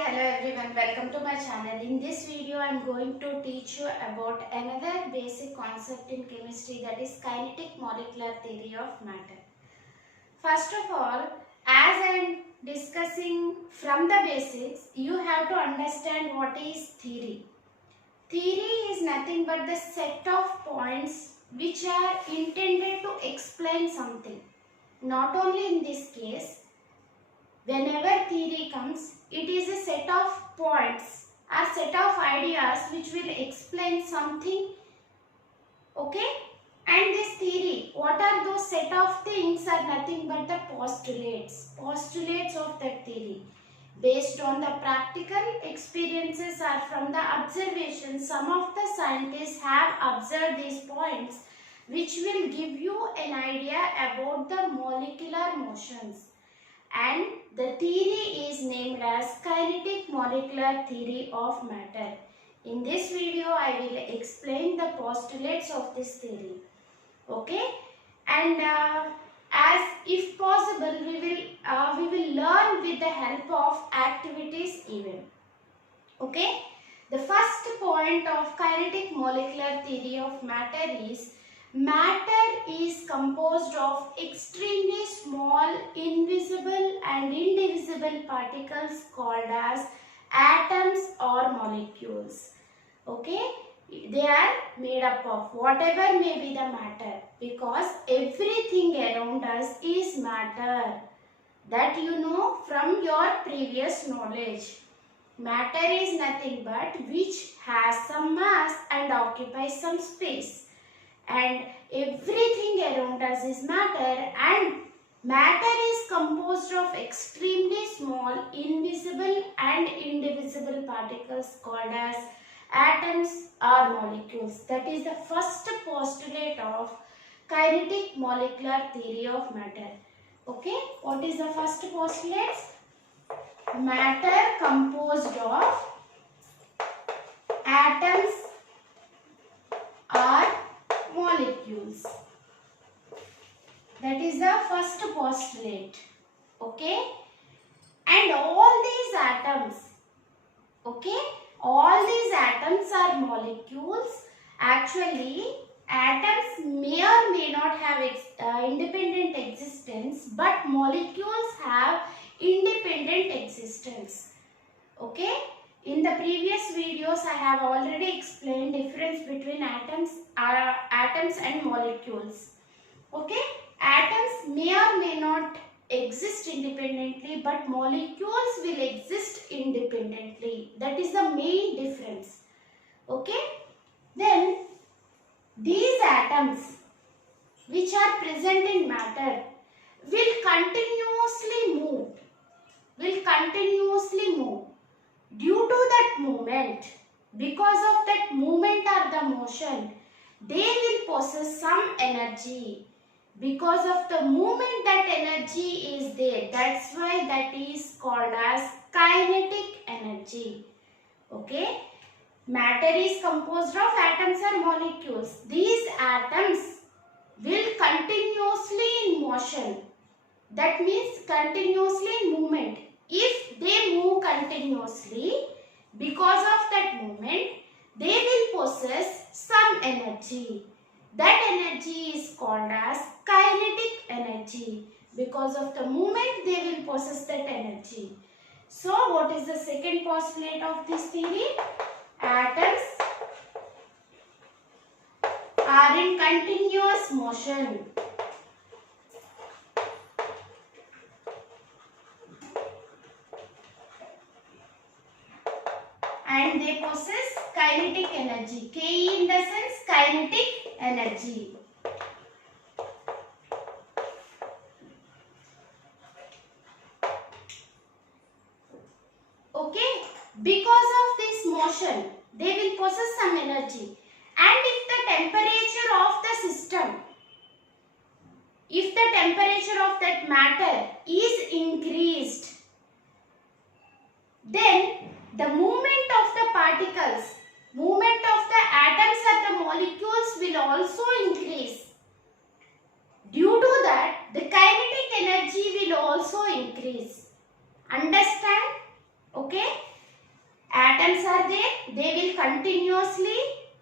Hello everyone, welcome to my channel. In this video, I am going to teach you about another basic concept in chemistry, that is kinetic molecular theory of matter. First of all, as I am discussing from the basics, you have to understand what is theory. Theory is nothing but the set of points which are intended to explain something. Not only in this case, whenever theory comes, it is a set of points or set of ideas which will explain something. Okay? And this theory, what are those set of things are nothing but the postulates of that theory. Based on the practical experiences or from the observations, some of the scientists have observed these points which will give you an idea about the molecular motions. And the theory is named as kinetic molecular theory of matter. In this video, I will explain the postulates of this theory. Okay, and as if possible, we will learn with the help of activities even. Okay, the first point of kinetic molecular theory of matter is matter is composed of extremely small, invisible and indivisible particles called as atoms or molecules. Okay, they are made up of whatever may be the matter, because everything around us is matter. That you know from your previous knowledge. Matter is nothing but which has some mass and occupies some space. And everything around us is matter, and matter is composed of extremely small, invisible and indivisible particles called as atoms or molecules. That is the first postulate of kinetic molecular theory of matter. Okay, what is the first postulate? Matter composed of atoms or molecules. That is the first postulate. Okay, and all these atoms, okay, all these atoms are molecules. Actually, atoms may or may not have independent existence, but molecules have independent existence. Okay, in the previous videos I have already explained difference between atoms and molecules. Okay, atoms may or may not exist independently, but molecules will exist independently. That is the main difference. Okay, then these atoms which are present in matter will continuously move. Due to that movement, because of that movement or the motion, they will possess some energy. Because of the movement, that energy is there. That's why that is called as kinetic energy. Okay, matter is composed of atoms or molecules. These atoms will continuously in motion. That means continuously in movement. If they move continuously, because of that movement, they will possess some energy. That energy is called as kinetic energy. Because of the movement, they will possess that energy. So, what is the second postulate of this theory? Atoms are in continuous motion. And they possess kinetic energy. Ke in the sense kinetic energy. Okay, because of this motion, they will possess some energy. And if the temperature of the system, if the temperature of that matter is increased, then the movement of the particles, movement of the atoms or the molecules will also increase. Due to that, the kinetic energy will also increase. Understand? Okay? atoms are there, they will continuously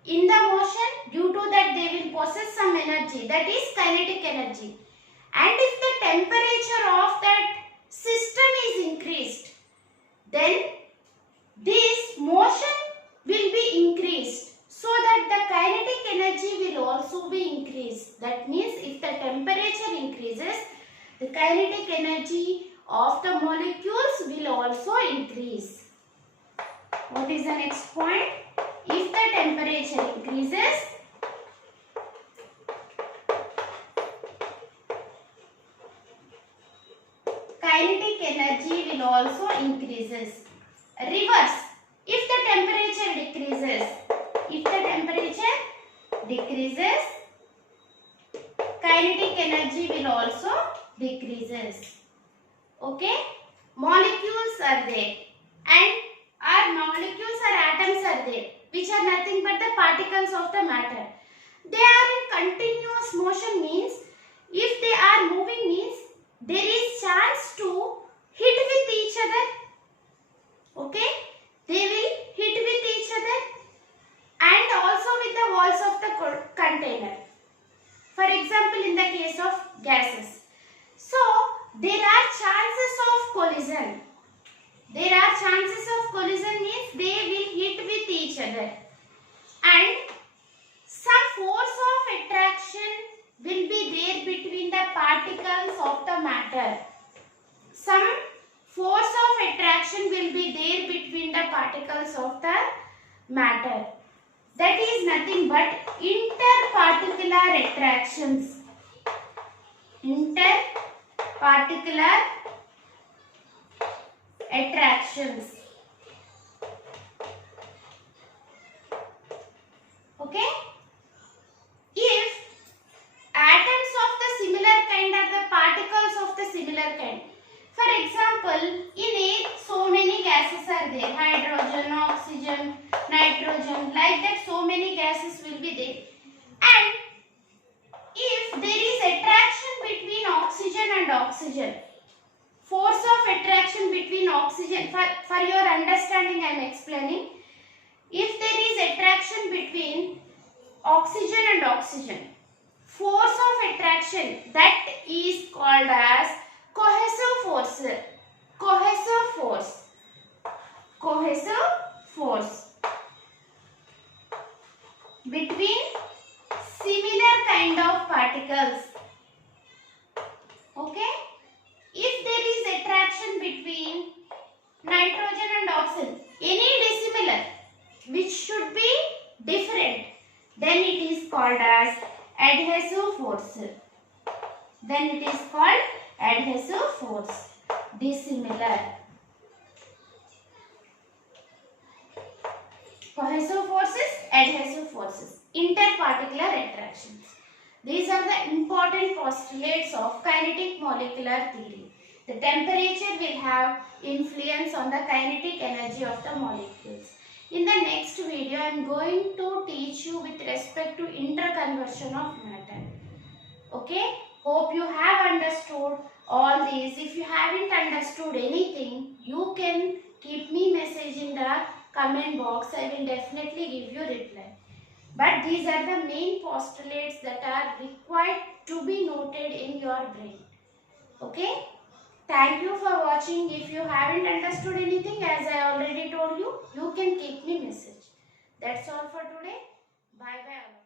in the motion. Due to that, they will possess some energy, that is kinetic energy. And if the temperature of that system is increased, then this motion will be increased, so that the kinetic energy will also be increased. That means if the temperature increases, the kinetic energy of the molecules will also increase. What is the next point? If the temperature increases, kinetic energy will also increases. Reverse. If the temperature decreases, kinetic energy will also decreases. Okay? Molecules are there, and our molecules or atoms are there, which are nothing but the particles of the matter. They are in continuous motion, means if they are moving, means there is chance to hit with each other. Okay? They will hit with each other and also with the walls of the container. For example, in the case of gases. So, there are chances of collision. There are chances of collision, means they will hit with each other. And some force of attraction will be there between the particles of the matter. Some force of attraction will be there between the particles of the matter. That is nothing but interparticular attractions. Interparticular attractions. Okay? If atoms of the similar kind are the particles of the similar kind. For example, in air so many gases are there. Hydrogen, oxygen, nitrogen, like that so many gases will be there. And if there is attraction between oxygen and oxygen, force of attraction between oxygen, for your understanding I am explaining. If there is attraction between oxygen and oxygen, force of attraction, that is called as cohesive force. Cohesive force. Cohesive force between similar kind of particles. Okay? If there is attraction between nitrogen and oxygen, any dissimilar, which should be different, then it is called as adhesive force. Then it is called adhesive force. Dissimilar. Cohesive forces, adhesive forces, interparticular attractions. These are the important postulates of kinetic molecular theory. The temperature will have influence on the kinetic energy of the molecules. In the next video, I am going to teach you with respect to interconversion of matter. Okay? Hope you have understood all these. If you haven't understood anything, you can keep me message in the comment box. I will definitely give you reply. But these are the main postulates that are required to be noted in your brain. Okay? Thank you for watching. If you haven't understood anything, as I already told you, you can keep me message. That's all for today. Bye bye.